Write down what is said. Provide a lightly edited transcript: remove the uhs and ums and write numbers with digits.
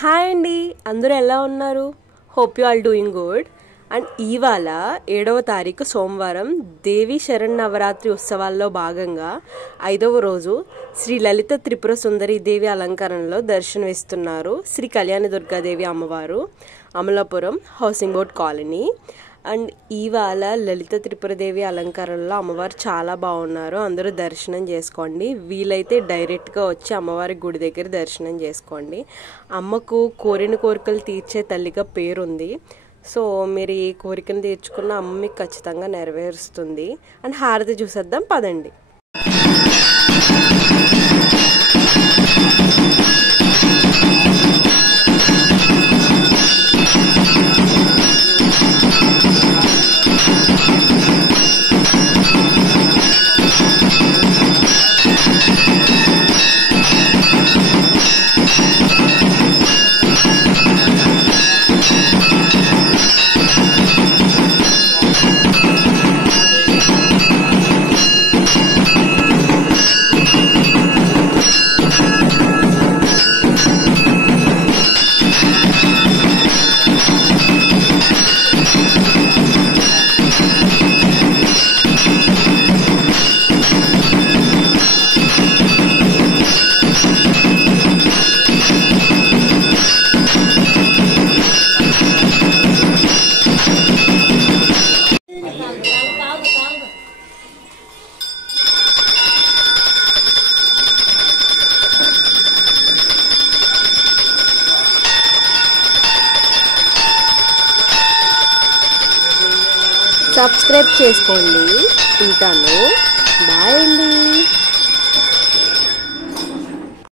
Hi అండి, అందరూ ఎలా ఉన్నారు? Hope you all doing good. And ఇవాళ 7వ తారీఖు సోమవారం దేవి శరన్నవరాత్రి ఉత్సవాల్లో భాగంగా 5వ రోజు శ్రీ లలిత త్రిపుర సుందరి దేవి అలంకరణలో దర్శనమిస్తున్నారు శ్రీ కళ్యాణ దుర్గాదేవి అమ్మవారు, Amalapuram housing board colony. And ఇవాళ లలిత త్రిపురదేవి అలంకరణలో అమ్మవారు చాలా బాగున్నారు. అందరూ దర్శనం చేసుకోండి. వీలైతే డైరెక్ట్గా వచ్చి అమ్మవారి గుడి దగ్గర దర్శనం చేసుకోండి. అమ్మకు కోరిన కోరికలు తీర్చే తల్లిగా పేరుంది. సో మీరు ఏ కోరికను తీర్చుకున్న అమ్మ మీకు ఖచ్చితంగా నెరవేరుస్తుంది. అండ్ హారతి చూసేద్దాం పదండి. సబ్స్క్రైబ్ చేసుకోండి. ఉంటాను. బాయ్ అండి.